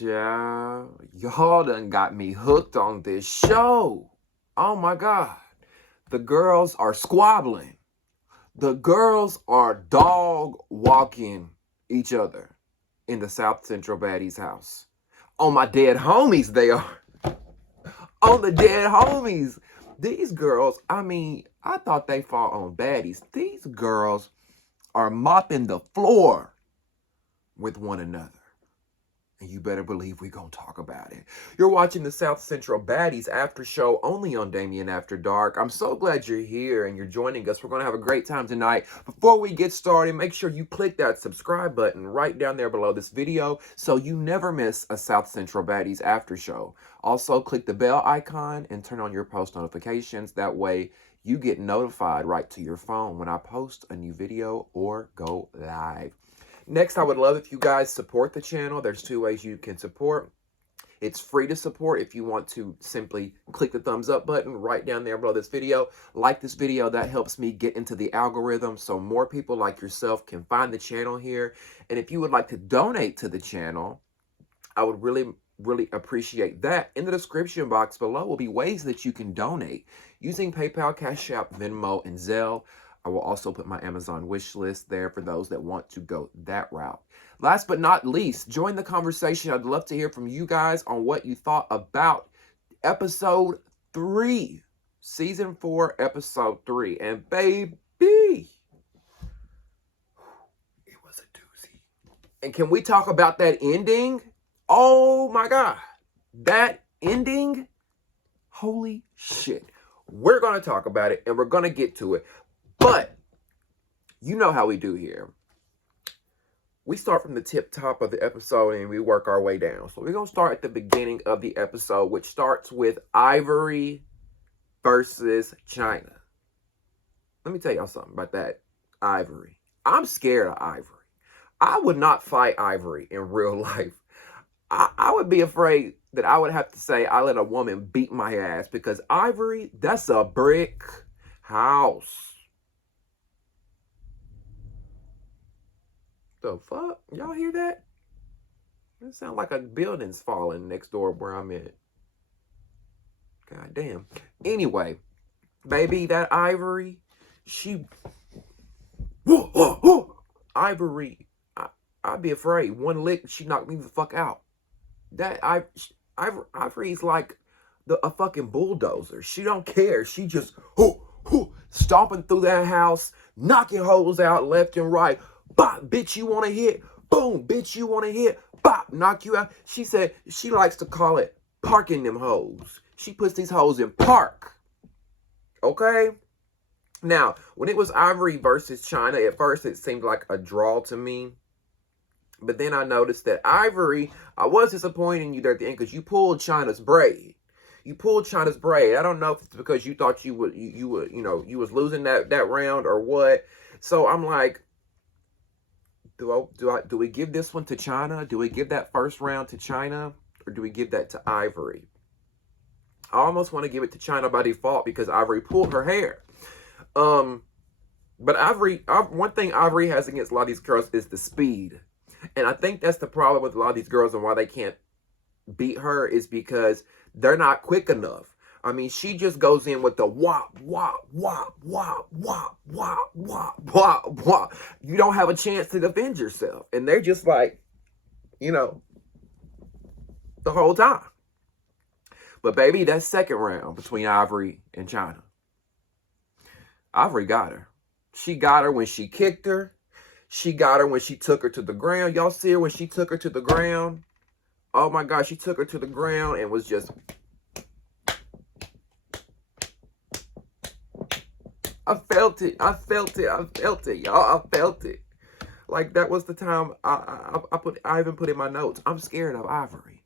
Child, y'all done got me hooked on this show. Oh my God. The girls are squabbling. The girls are dog walking each other in the South Central Baddies house. On my dead homies, they are. On the dead homies. These girls, I thought they fought on baddies. These girls are mopping the floor with one another. And you better believe we're going to talk about it. You're watching the South Central Baddies Aftershow only on Damieon After Dark. I'm so glad you're here and you're joining us. We're going to have a great time tonight. Before we get started, make sure you click that subscribe button right down there below this video so you never miss a South Central Baddies Aftershow. Also, click the bell icon and turn on your post notifications. That way, you get notified right to your phone when I post a new video or go live. Next, I would love if you guys support the channel. There's two ways you can support. It's free to support if you want to simply click the thumbs up button right down there below this video. Like this video, that helps me get into the algorithm so more people like yourself can find the channel here. And if you would like to donate to the channel, I would really appreciate that. In the description box below will be ways that you can donate using PayPal, Cash App, Venmo, and Zelle. I will also put my Amazon wish list there for those that want to go that route. Last but not least, join the conversation. I'd love to hear from you guys on what you thought about episode 3, season 4, episode 3. And baby, it was a doozy. And can we talk about that ending? Oh my God, that ending, holy shit. We're going to talk about it and we're going to get to it. But you know how we do here. We start from the tip top of the episode and we work our way down. So we're going to start at the beginning of the episode, which starts with Ivory versus China. Let me tell y'all something about that Ivory. I'm scared of Ivory. I would not fight Ivory in real life. I would be afraid that I would have to say I let a woman beat my ass because Ivory, that's a brick house. The fuck? Y'all hear that? It sounds like a building's falling next door where I'm at. God damn. Anyway, baby, that Ivory, Ivory, I'd be afraid. One lick, she knocked me the fuck out. That Ivory's like a fucking bulldozer. She don't care. She just stomping through that house, knocking holes out left and right. Bop, bitch, you want to hit? Boom, bitch, you want to hit? Bop, knock you out. She said she likes to call it parking them hoes. She puts these hoes in park. Okay? Now, when it was Ivory versus China, at first it seemed like a draw to me. But then I noticed that Ivory, I was disappointed in you there at the end because you pulled China's braid. You pulled China's braid. I don't know if it's because you thought you was losing that round or what. So I'm like, do we give this one to China? Do we give that first round to China? Or do we give that to Ivory? I almost want to give it to China by default because Ivory pulled her hair. But one thing Ivory has against a lot of these girls is the speed. And I think that's the problem with a lot of these girls and why they can't beat her is because they're not quick enough. I mean, she just goes in with the wop, wop, wop, wop, wop, wop, wop, wop, wop. You don't have a chance to defend yourself. And they're just like, the whole time. But baby, that second round between Ivory and China. Ivory got her. She got her when she kicked her. She got her when she took her to the ground. Y'all see her when she took her to the ground? Oh my God, she took her to the ground and was just... I felt it, y'all. I felt it. Like, that was the time I even put in my notes. I'm scared of Ivory.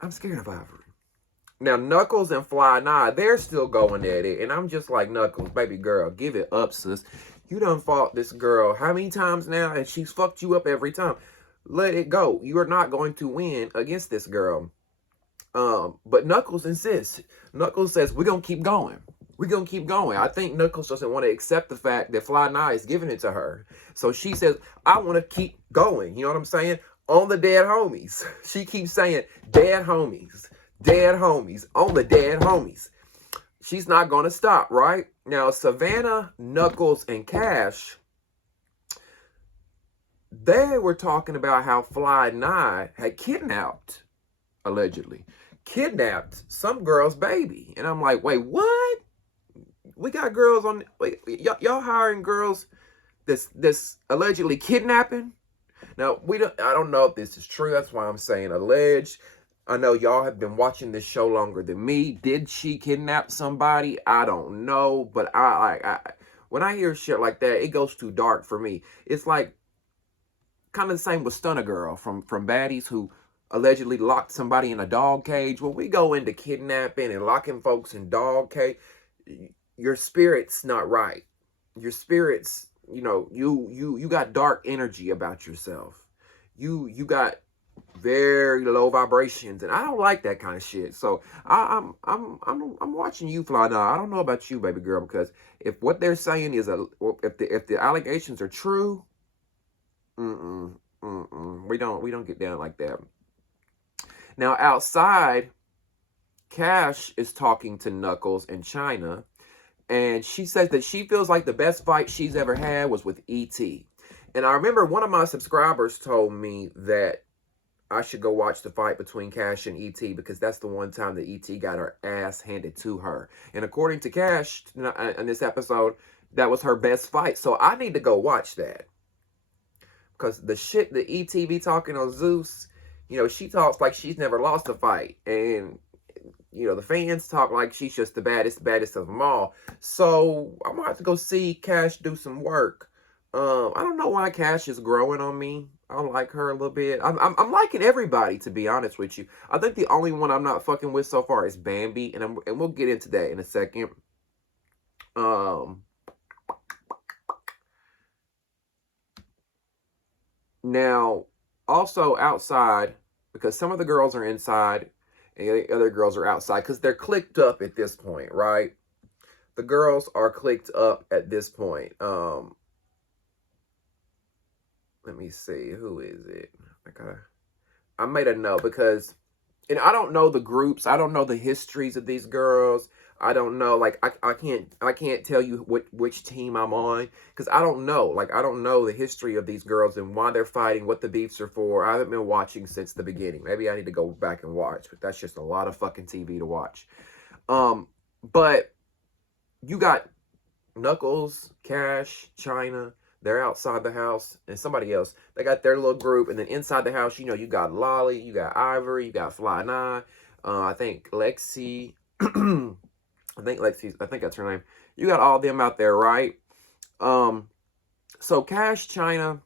I'm scared of Ivory. Now, Knuckles and Fly Nye, they're still going at it. And I'm just like, Knuckles, baby girl, give it up, sis. You done fought this girl how many times now? And she's fucked you up every time. Let it go. You are not going to win against this girl. But Knuckles insists. Knuckles says, we're going to keep going. We're going to keep going. I think Knuckles doesn't want to accept the fact that Fly Nye is giving it to her. So she says, I want to keep going. You know what I'm saying? on the dead homies. She keeps saying dead homies, on the dead homies. She's not going to stop, right? Now, Savannah, Knuckles, and Cash, they were talking about how Fly Nye had kidnapped, allegedly, kidnapped some girl's baby. And I'm like, wait, what? We got girls on, wait, y'all hiring girls this allegedly kidnapping? Now, I don't know if this is true. That's why I'm saying alleged. I know y'all have been watching this show longer than me. Did she kidnap somebody? I don't know. But when I hear shit like that, it goes too dark for me. It's like kind of the same with Stunner Girl from Baddies, who allegedly locked somebody in a dog cage. When we go into kidnapping and locking folks in dog cage, your spirit's not right. Your spirit's, you know, you got dark energy about yourself. You got very low vibrations, and I don't like that kind of shit. So I'm watching you, Fly Now. I don't know about you, baby girl, because if what they're saying is if the allegations are true, we don't get down like that. Now outside, Cash is talking to Knuckles and China, and she says that she feels like the best fight she's ever had was with E.T. And I remember one of my subscribers told me that I should go watch the fight between Cash and E.T. because that's the one time that E.T. got her ass handed to her. And according to Cash, in this episode, that was her best fight. So I need to go watch that. Because the shit that E.T. be talking on Zeus, you know, she talks like she's never lost a fight. And, you know, the fans talk like she's just the baddest of them all. So I'm going to have to go see Cash do some work. I don't know why Cash is growing on me. I like her a little bit. I'm liking everybody, to be honest with you. I think the only one I'm not fucking with so far is Bambi, and we'll get into that in a second. Now, also outside, because some of the girls are inside and the other girls are outside, because they're clicked up at this point, right? The girls are clicked up at this point. Let me see, who is it? I made a note because, and I don't know the groups. I don't know the histories of these girls. I don't know, like, I can't tell you which team I'm on because I don't know. Like, I don't know the history of these girls and why they're fighting, what the beefs are for. I haven't been watching since the beginning. Maybe I need to go back and watch, but that's just a lot of fucking TV to watch. But you got Knuckles, Cash, China. They're outside the house, and somebody else. They got their little group, and then inside the house, you know, you got Lolly, you got Ivory, you got Fly Nye, I think Lexi, I think that's her name. You got all of them out there, right? So Cash, China,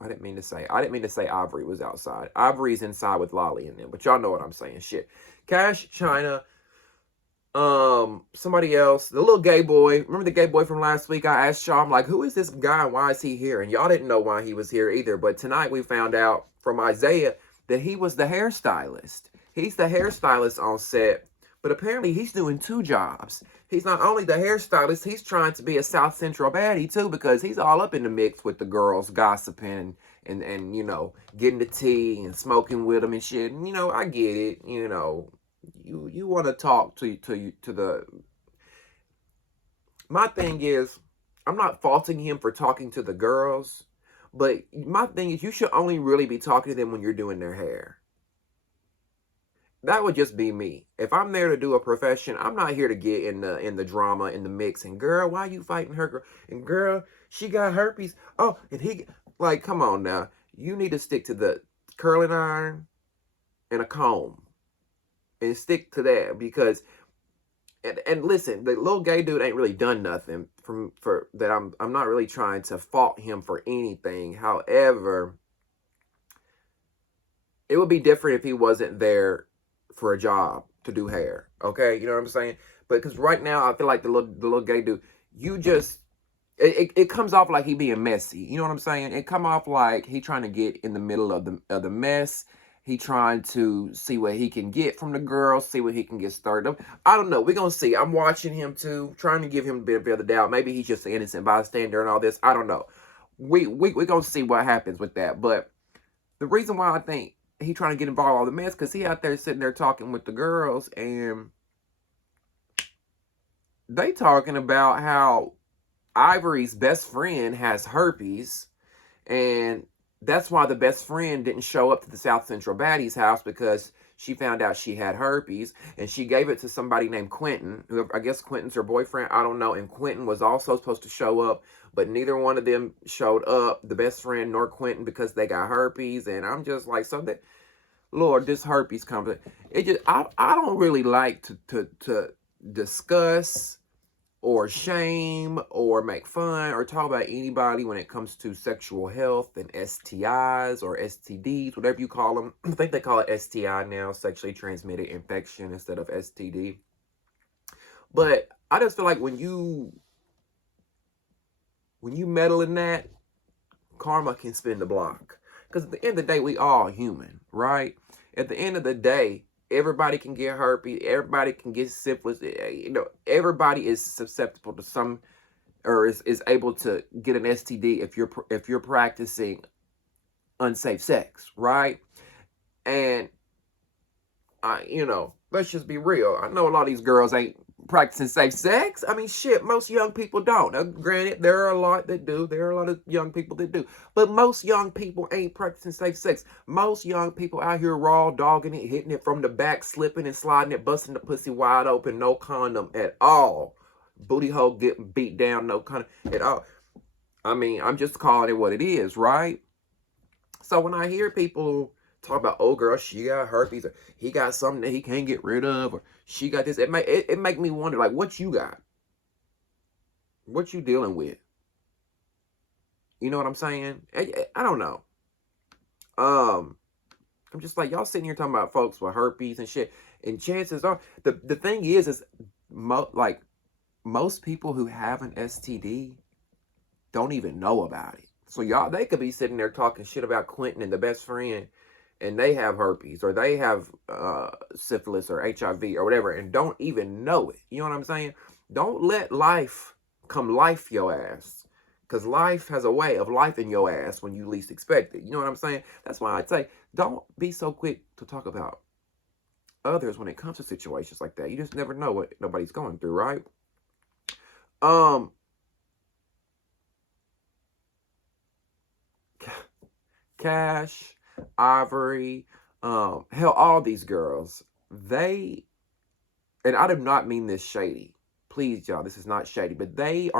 I didn't mean to say Ivory was outside. Ivory's inside with Lolly in them, but y'all know what I'm saying. Shit. Cash, China, somebody else, the little gay boy. Remember the gay boy from last week? I asked y'all, I'm like, who is this guy and why is he here? And y'all didn't know why he was here either. But tonight we found out from Isaiah that he was the hairstylist. He's the hairstylist on set, but apparently he's doing two jobs. He's not only the hairstylist, he's trying to be a South Central baddie too, because he's all up in the mix with the girls, gossiping and you know, getting the tea and smoking with them and shit. And, you know, I get it, you know. You want to talk to the. My thing is, I'm not faulting him for talking to the girls, but my thing is, you should only really be talking to them when you're doing their hair. That would just be me. If I'm there to do a profession, I'm not here to get in the drama, in the mix. And girl, why you fighting her? Girl? And girl, she got herpes. Oh, and he, like, come on now. You need to stick to the curling iron and a comb. And stick to that, because and listen, the little gay dude ain't really done nothing for that. I'm not really trying to fault him for anything. However, it would be different if he wasn't there for a job to do hair. Okay, you know what I'm saying? But because right now I feel like the little gay dude, you just it comes off like he being messy. You know what I'm saying? It come off like he trying to get in the middle of the mess. He trying to see what he can get from the girls, see what he can get stirred up. I don't know. We're going to see. I'm watching him too, trying to give him a bit of the doubt. Maybe he's just an innocent bystander and all this. I don't know. We're going to see what happens with that. But the reason why I think he trying to get involved in all the mess, because he out there sitting there talking with the girls, and they talking about how Ivory's best friend has herpes, and that's why the best friend didn't show up to the South Central Baddies house, because she found out she had herpes, and she gave it to somebody named Quentin, who I guess Quentin's her boyfriend, I don't know, and Quentin was also supposed to show up, but neither one of them showed up, the best friend nor Quentin, because they got herpes. And I'm just like, so that, Lord, this herpes comes, it just, I don't really like to discuss or shame or make fun or talk about anybody when it comes to sexual health and STIs or STDs, whatever you call them. I think they call it STI now, sexually transmitted infection, instead of STD. But I just feel like when you meddle in that, karma can spin the block. Because at the end of the day, we all human, right? At the end of the day, everybody can get herpes. Everybody can get syphilis. You know, everybody is susceptible to some, or is able to get an STD if you're practicing unsafe sex, right? And you know, let's just be real. I know a lot of these girls ain't practicing safe sex. I mean, shit, most young people don't. Now, granted, there are a lot that do. There are a lot of young people that do. But most young people ain't practicing safe sex. Most young people out here raw dogging it, hitting it from the back, slipping and sliding it, busting the pussy wide open, no condom at all. Booty hole getting beat down, no condom at all. I mean, I'm just calling it what it is, right? So when I hear people talk about, oh girl, she got herpes, or he got something that he can't get rid of, or she got this, it make me wonder, like, what you got? What you dealing with? You know what I'm saying? I don't know. I'm just like, y'all sitting here talking about folks with herpes and shit, and chances are, the thing is most people who have an STD don't even know about it. So y'all, they could be sitting there talking shit about Quentin and the best friend, and they have herpes, or they have syphilis or HIV or whatever, and don't even know it. You know what I'm saying? Don't let life come life your ass, because life has a way of lifing your ass when you least expect it. You know what I'm saying? That's why I'd say, don't be so quick to talk about others when it comes to situations like that. You just never know what nobody's going through, right? Cash, Ivory, hell, all these girls, they, and I do not mean this shady. Please, y'all, this is not shady, but they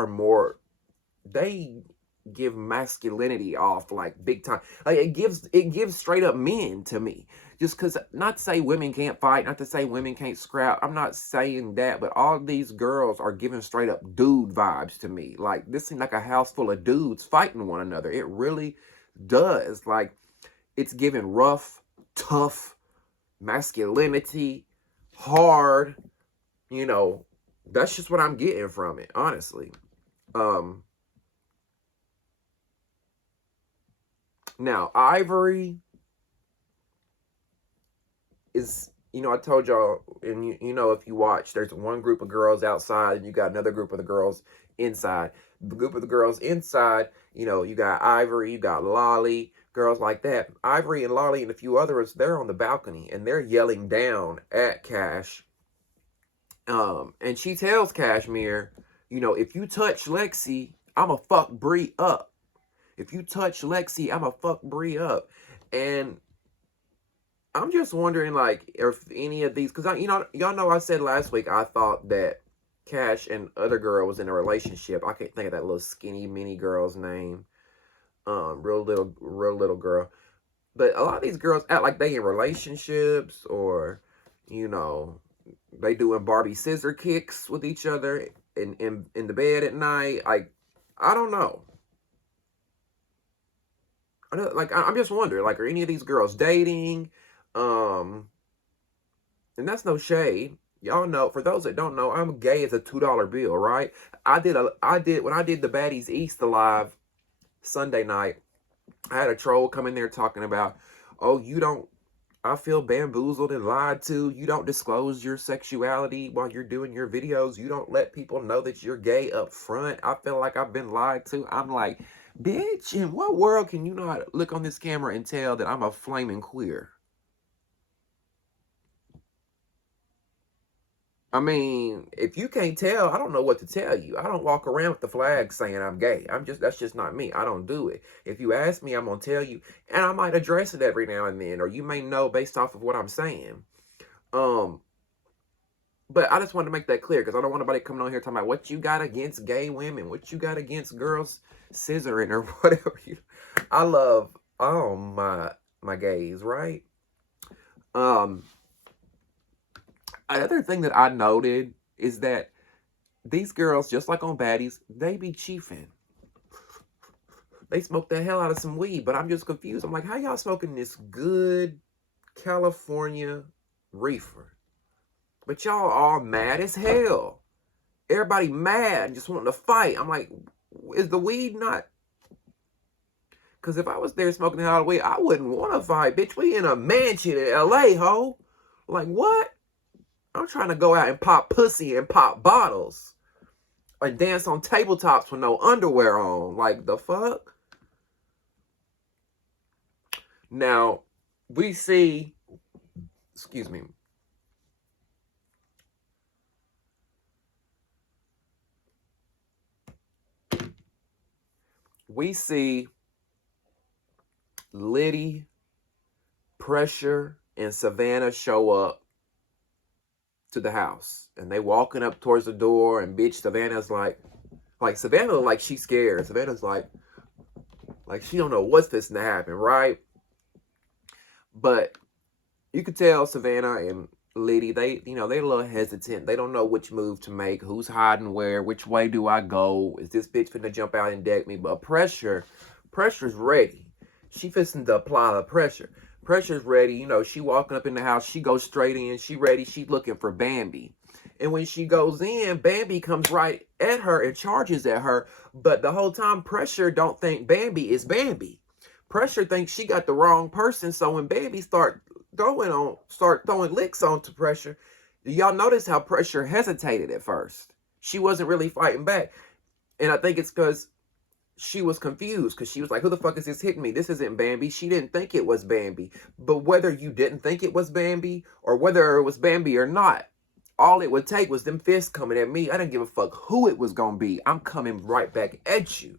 give masculinity off like big time. Like it gives straight up men to me. Just because, not to say women can't fight, not to say women can't scrap. I'm not saying that, but all these girls are giving straight up dude vibes to me. Like this seems like a house full of dudes fighting one another. It really does. Like it's giving rough, tough masculinity, hard. You know, that's just what I'm getting from it, honestly. Now, Ivory is, you know, I told y'all, and you know, if you watch, there's one group of girls outside, and you got another group of the girls inside. The group of the girls inside, you know, you got Ivory, you got Lolly, girls like that. Ivory and Lolly and a few others, they're on the balcony, and they're yelling down at Cash. And she tells Cashmere, you know, if you touch Lexi, I'ma fuck Bree up. If you touch Lexi, I'ma fuck Bree up. And I'm just wondering, like, if any of these, because, you know, y'all know I said last week I thought that Cash and other girl was in a relationship. I can't think of that little skinny mini girl's name. Real little girl. But a lot of these girls act like they in relationships, or, you know, they doing Barbie scissor kicks with each other in the bed at night. Like, I don't know. I'm just wondering, like, are any of these girls dating? And that's no shade. Y'all know, for those that don't know, I'm gay as a $2 bill, right? When I did the Baddies East live Sunday night, I had a troll come in there talking about, oh, you don't I feel bamboozled and lied to. You don't disclose your sexuality while you're doing your videos. You don't let people know that you're gay up front. I feel like I've been lied to. I'm like, bitch, in what world can you not look on this camera and tell that I'm a flaming queer? I mean, if you can't tell, I don't know what to tell you. I don't walk around with the flag saying I'm gay. That's just not me. I don't do it. If you ask me, I'm going to tell you, and I might address it every now and then, or you may know based off of what I'm saying. But I just wanted to make that clear because I don't want nobody coming on here talking about what you got against gay women, what you got against girls scissoring or whatever. I love my gays, right? Another thing that I noted is that these girls, just like on Baddies, they be chiefing. They smoke the hell out of some weed, but I'm just confused. I'm like, how y'all smoking this good California reefer? But y'all all mad as hell. Everybody mad, just wanting to fight. I'm like, is the weed not? Because if I was there smoking the hell out of weed, I wouldn't want to fight. Bitch, we in a mansion in L.A., ho. Like, what? I'm trying to go out and pop pussy and pop bottles. And dance on tabletops with no underwear on. Like, the fuck? Now, we see... Excuse me. We see Liddy, Pressure, and Savannah show up to the house. And they walking up towards the door, and bitch, Savannah's like Savannah like she's scared. Savannah's like she don't know what's fixing to happen, right? But you could tell Savannah and Liddy, they a little hesitant. They don't know which move to make, who's hiding where, which way do I go? Is this bitch finna jump out and deck me? But Pressure's ready. She fixing to apply the pressure. Pressure's ready. She walking up in the house. She goes straight in. She ready. She looking for Bambi. And when she goes in, Bambi comes right at her and charges at her. But the whole time, Pressure don't think Bambi is Bambi. Pressure thinks she got the wrong person. So when Bambi start throwing licks onto Pressure, y'all notice how Pressure hesitated at first. She wasn't really fighting back. And I think it's because she was confused, because she was like, who the fuck is this hitting me? This isn't Bambi. She didn't think it was Bambi. But whether you didn't think it was Bambi, or whether it was Bambi or not, all it would take was them fists coming at me. I didn't give a fuck who it was going to be. I'm coming right back at you.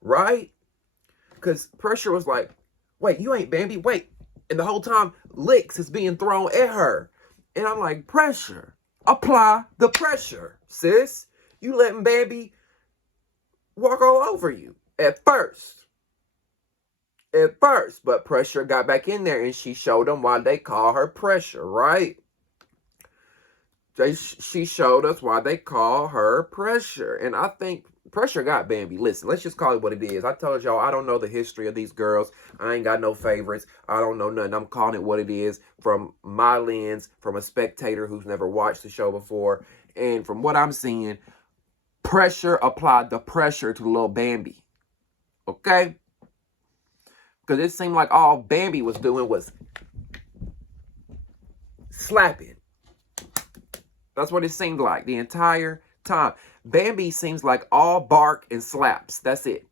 Right? Because Pressure was like, wait, you ain't Bambi? Wait. And the whole time, licks is being thrown at her. And I'm like, Pressure. Apply the pressure, sis. You letting Bambi walk all over you at first. But Pressure got back in there and she showed them why they call her Pressure, right? She showed us why they call her Pressure. And I think Pressure got Bambi. Listen, let's just call it what it is. I told y'all I don't know the history of these girls. I ain't got no favorites. I don't know nothing. I'm calling it what it is from my lens, from a spectator who's never watched the show before. And from what I'm seeing, Pressure applied the pressure to little Bambi. Okay? Because it seemed like all Bambi was doing was slapping. That's what it seemed like the entire time. Bambi seems like all bark and slaps. That's it.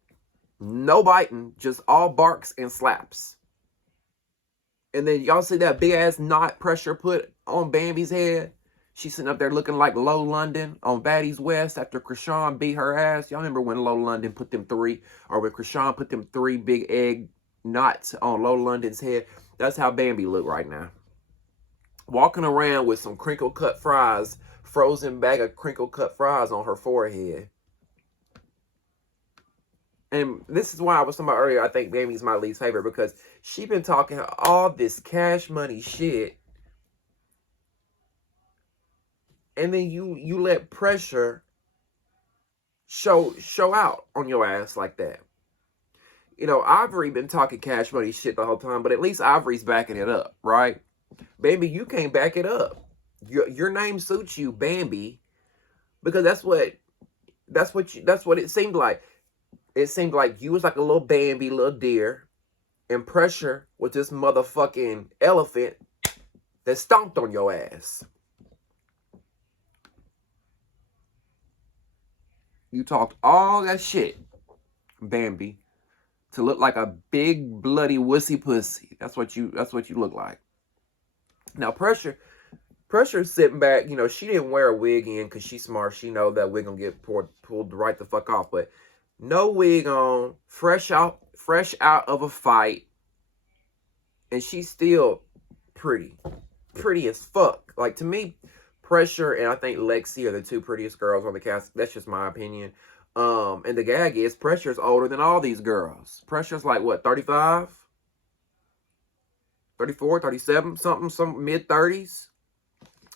No biting, just all barks and slaps. And then y'all see that big ass knot Pressure put on Bambi's head? She's sitting up there looking like Low London on Baddies West after Krishan beat her ass. Y'all remember when Low London put them three, or when Krishan put them 3 big egg knots on Low London's head? That's how Bambi look right now. Walking around with some crinkle cut fries, frozen bag of crinkle cut fries on her forehead. And this is why I was talking about earlier, I think Bambi's my least favorite, because she been talking all this cash money shit. And then you let Pressure show out on your ass like that. Ivory been talking cash money shit the whole time, but at least Ivory's backing it up, right? Bambi, you can't back it up. Your name suits you, Bambi, because that's what it seemed like. It seemed like you was like a little Bambi, little deer, And Pressure was this motherfucking elephant that stomped on your ass. You talked all that shit, Bambi, to look like a big bloody wussy pussy. That's what you look like. Now Pressure's sitting back. You know, she didn't wear a wig in because she's smart. She know that wig gonna get pulled right the fuck off. But no wig on, fresh out of a fight, and she's still pretty as fuck. Like, to me, Pressure and I think Lexi are the two prettiest girls on the cast. That's just my opinion. And the gag is Pressure's older than all these girls. Pressure's like what, 35? 34, 37, some mid 30s.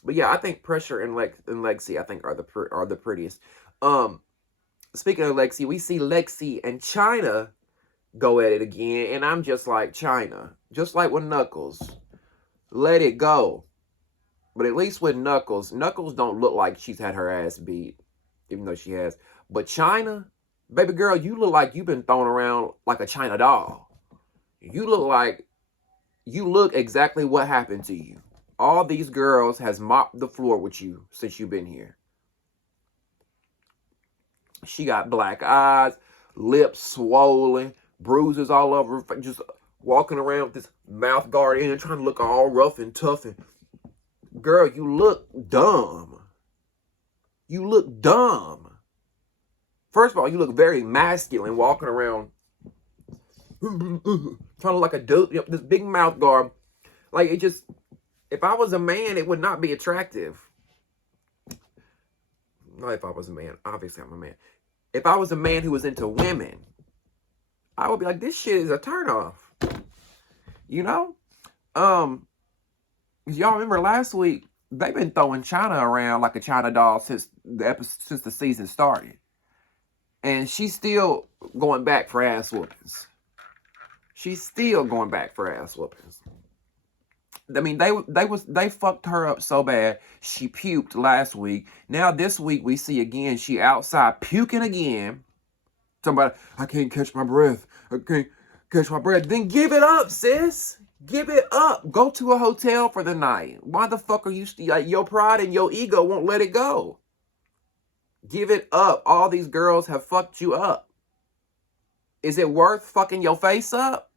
But yeah, I think Pressure and Lexi, I think, are the prettiest. Speaking of Lexi, we see Lexi and China go at it again, and I'm just like, China, just like with Knuckles, let it go. But at least with Knuckles don't look like she's had her ass beat, even though she has. But China, baby girl, you look like you've been thrown around like a China doll. You look exactly what happened to you. All these girls has mopped the floor with you since you've been here. She got black eyes, lips swollen, bruises all over her, just walking around with this mouth guard in, trying to look all rough and tough. And girl, you look dumb. You look dumb. First of all, you look very masculine, walking around trying to look like a dude. You know, this big mouth guard. Like, it just, if I was a man, it would not be attractive. Not if I was a man. Obviously, I'm a man. If I was a man who was into women, I would be like, this shit is a turnoff. You know? Y'all remember last week, they've been throwing China around like a China doll since the season started. And she's still going back for ass whoopings. She's still going back for ass whoopings. I mean, they fucked her up so bad, she puked last week. Now this week we see again, she outside puking again. Somebody, I can't catch my breath. I can't catch my breath. Then give it up, sis. Give it up. Go to a hotel for the night. Why the fuck are you your pride and your ego won't let it go? Give it up. All these girls have fucked you up. Is it worth fucking your face up?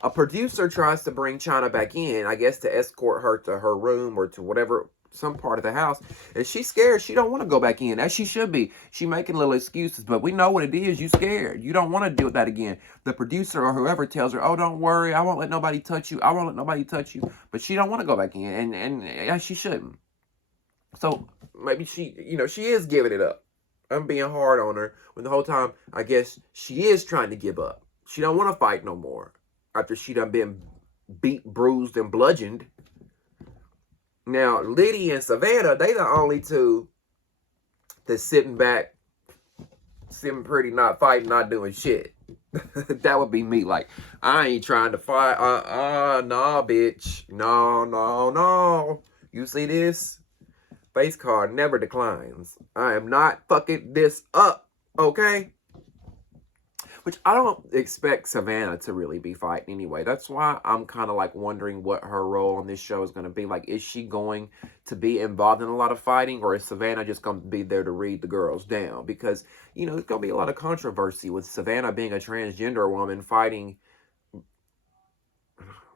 A producer tries to bring China back in, I guess to escort her to her room or to whatever, some part of the house. And she's scared. She don't want to go back in, as she should be. She making little excuses, but we know what it is. You scared. You don't want to deal with that again. The producer or whoever tells her, oh, don't worry. I won't let nobody touch you. I won't let nobody touch you. But she don't want to go back in, and as she shouldn't. So maybe she, she is giving it up. I'm being hard on her when the whole time, I guess, she is trying to give up. She don't want to fight no more after she done been beat, bruised, and bludgeoned. Now, Liddy and Savannah, they the only two that's sitting back, sitting pretty, not fighting, not doing shit. That would be me. Like, I ain't trying to fight. Nah, bitch. No. You see this? Face card never declines. I am not fucking this up, okay? Which I don't expect Savannah to really be fighting anyway. That's why I'm kind of like wondering what her role on this show is going to be. Like, is she going to be involved in a lot of fighting, or is Savannah just going to be there to read the girls down? Because, there's going to be a lot of controversy with Savannah being a transgender woman fighting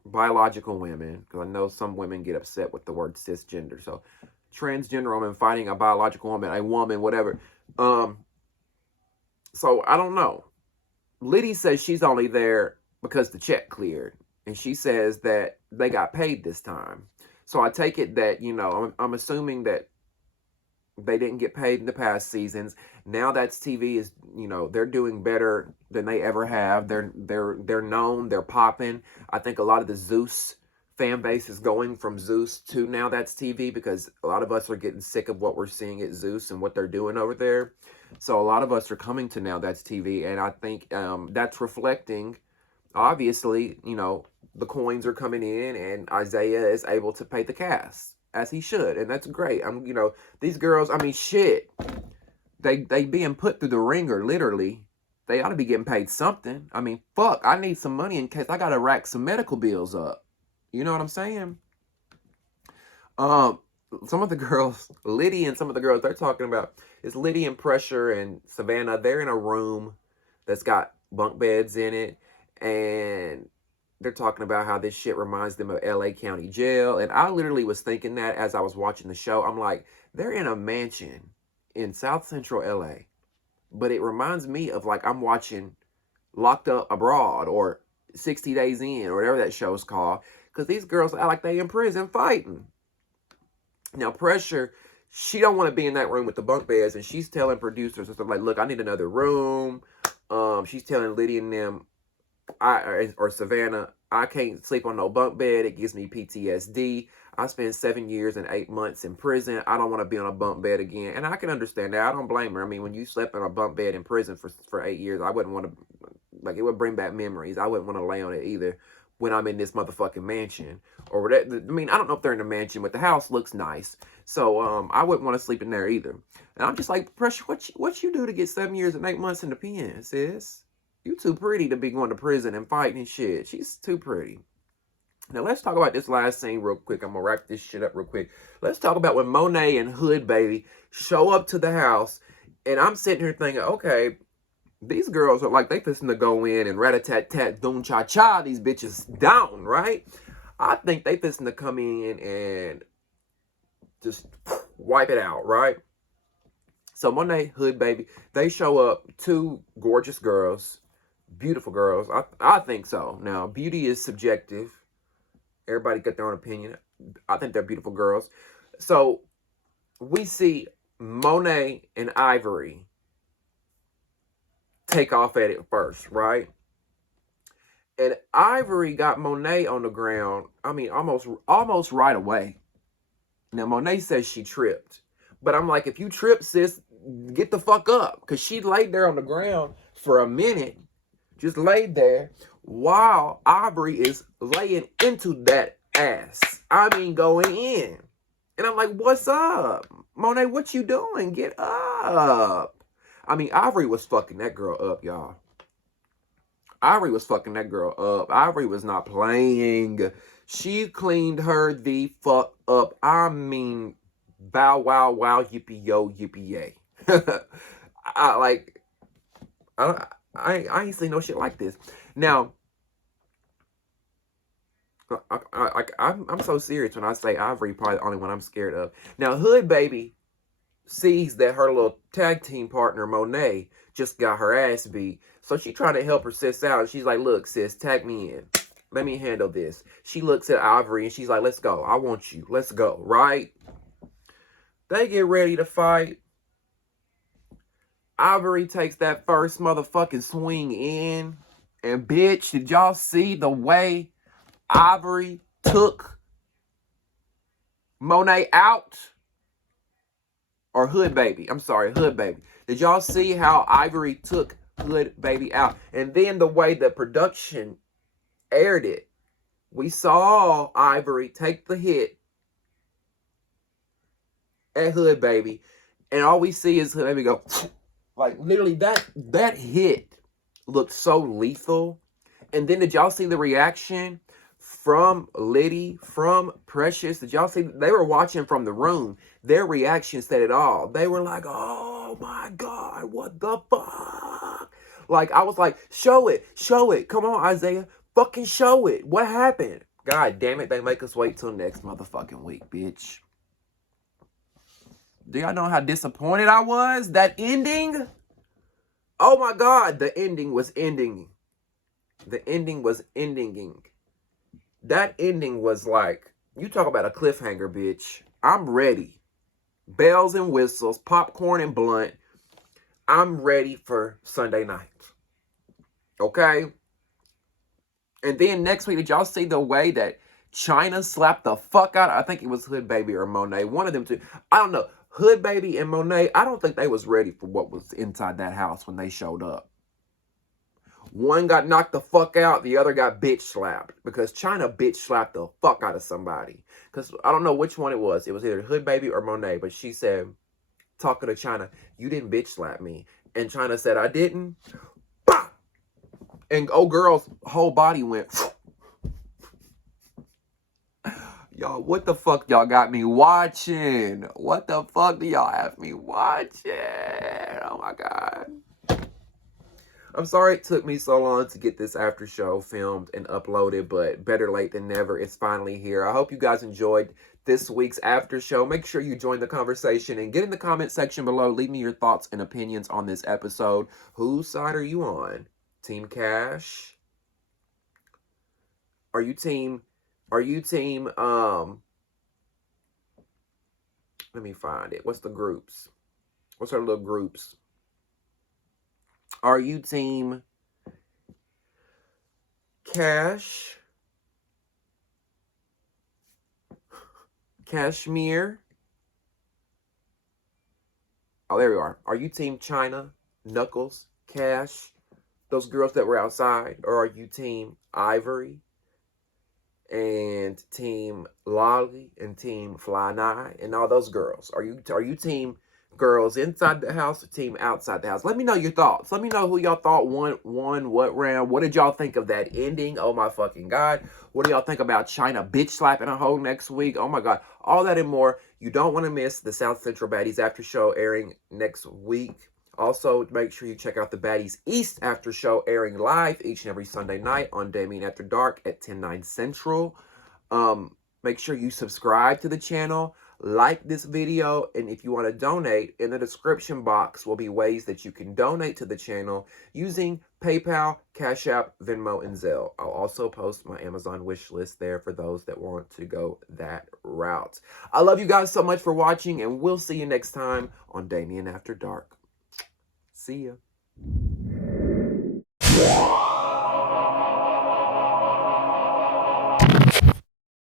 biological women. Because I know some women get upset with the word cisgender. So, transgender woman fighting a biological woman, a woman, whatever. So, I don't know. Liddy says she's only there because the check cleared. And she says that they got paid this time. So I take it that, I'm assuming that they didn't get paid in the past seasons. NowThatsTv is, they're doing better than they ever have. They're known, they're popping. I think a lot of the Zeus fan base is going from Zeus to NowThatsTV because a lot of us are getting sick of what we're seeing at Zeus and what they're doing over there. So a lot of us are coming to NowThatsTV, and I think that's reflecting, obviously, the coins are coming in, and Isaiah is able to pay the cast, as he should, and that's great. These girls, shit, they being put through the ringer, literally, They ought to be getting paid something. I mean, fuck, I need some money in case I got to rack some medical bills up. You know what I'm saying? Some of the girls, Liddy and some of the girls they're talking about is Liddy and Pressure and Savannah. They're in a room that's got bunk beds in it, and they're talking about how this shit reminds them of LA County Jail. And I literally was thinking that as I was watching the show. I'm like, they're in a mansion in South Central LA, but it reminds me of like I'm watching Locked Up Abroad or 60 Days In or whatever that show's called, because these girls act like they in prison fighting. Now, Pressure, she don't want to be in that room with the bunk beds, and she's telling producers and stuff like, look, I need another room. She's telling Liddy and them, or Savannah, I can't sleep on no bunk bed. It gives me PTSD. I spent 7 years and 8 months in prison. I don't want to be on a bunk bed again. And I can understand that. I don't blame her. I mean, when you slept on a bunk bed in prison for 8 years, I wouldn't want to, like, it would bring back memories. I wouldn't want to lay on it either when I'm in this motherfucking mansion. Or whatever. I mean, I don't know if they're in a mansion, but the house looks nice. So, I wouldn't want to sleep in there either. And I'm just like, Pressure, what you do to get 7 years and 8 months in the pen, sis? You too pretty to be going to prison and fighting and shit. She's too pretty. Now, let's talk about this last scene real quick. I'm going to wrap this shit up real quick. Let's talk about when Monet and Hood Baby show up to the house. And I'm sitting here thinking, okay, these girls are like, they fixing to go in and rat-a-tat-tat, doom-cha-cha, these bitches down, right? I think they fixing to come in and just wipe it out, right? So Monet, Hood Baby, they show up, two gorgeous girls, beautiful girls. I think so. Now, beauty is subjective. Everybody got their own opinion. I think they're beautiful girls. So we see Monet and Ivory take off at it first, right? And Ivory got Monet on the ground, I mean, almost right away. Now, Monet says she tripped. But I'm like, if you trip, sis, get the fuck up. Because she laid there on the ground for a minute. Just laid there while Ivory is laying into that ass. I mean, going in. And I'm like, what's up? Monet, what you doing? Get up. I mean, Ivory was fucking that girl up, y'all. Ivory was fucking that girl up. Ivory was not playing. She cleaned her the fuck up. I mean, bow, wow, wow, yippee, yo, yippee, yay. I ain't seen no shit like this. Now, I'm so serious when I say Ivory probably the only one I'm scared of. Now, Hood Baby sees that her little tag team partner, Monet, just got her ass beat. So she trying to help her sis out. She's like, look, sis, tag me in. Let me handle this. She looks at Ivory and she's like, let's go. I want you. Let's go, right? They get ready to fight. Ivory takes that first motherfucking swing in. And bitch, did y'all see the way Ivory took Monet out? Or Hood Baby. I'm sorry, Hood Baby. Did y'all see how Ivory took Hood Baby out? And then the way the production aired it. We saw Ivory take the hit at Hood Baby. And all we see is Hood Baby go... Like, literally, that hit looked so lethal. And then did y'all see the reaction from Liddy, from Precious? Did y'all see? They were watching from the room. Their reaction said it all. They were like, oh, my God, what the fuck? Like, I was like, show it. Come on, Isaiah. Fucking show it. What happened? God damn it, they make us wait till next motherfucking week, bitch. Do y'all know how disappointed I was? That ending? Oh my God, the ending was ending. The ending was ending. That ending was like, you talk about a cliffhanger, bitch. I'm ready. Bells and whistles, popcorn and blunt. I'm ready for Sunday night. Okay? And then next week, did y'all see the way that China slapped the fuck out? I think it was Hood Baby or Monet. One of them two. I don't know. Hood Baby and Monet, I don't think they was ready for what was inside that house when they showed up. One got knocked the fuck out. The other got bitch slapped. Because China bitch slapped the fuck out of somebody. Because I don't know which one it was. It was either Hood Baby or Monet. But she said, talking to China, you didn't bitch slap me. And China said, I didn't. And oh, girl's whole body went. Y'all, what the fuck y'all got me watching? What the fuck do y'all have me watching? Oh my God. I'm sorry it took me so long to get this after show filmed and uploaded, but better late than never. It's finally here. I hope you guys enjoyed this week's after show. Make sure you join the conversation and get in the comment section below. Leave me your thoughts and opinions on this episode. Whose side are you on? Team Cash? Are you team, let me find it. What's the groups? What's our little groups? Are you team Cash? Cashmere? Oh, there you are. Are you team China? Knuckles? Cash? Those girls that were outside? Or are you team Ivory? And team Lolly and team Fly Nye and all those girls? Are you team girls inside the house or team outside the house? Let me know your thoughts. Let me know who y'all thought won what round. What did y'all think of that ending? Oh my fucking God. What do y'all think about China bitch slapping a hoe next week? Oh my God. All that and more. You don't want to miss the South Central Baddies After Show airing next week. Also, make sure you check out the Baddies East After Show airing live each and every Sunday night on Damien After Dark at 10/9 Central. Make sure you subscribe to the channel, like this video, and if you want to donate, in the description box will be ways that you can donate to the channel using PayPal, Cash App, Venmo, and Zelle. I'll also post my Amazon wish list there for those that want to go that route. I love you guys so much for watching, and we'll see you next time on Damien After Dark. See ya.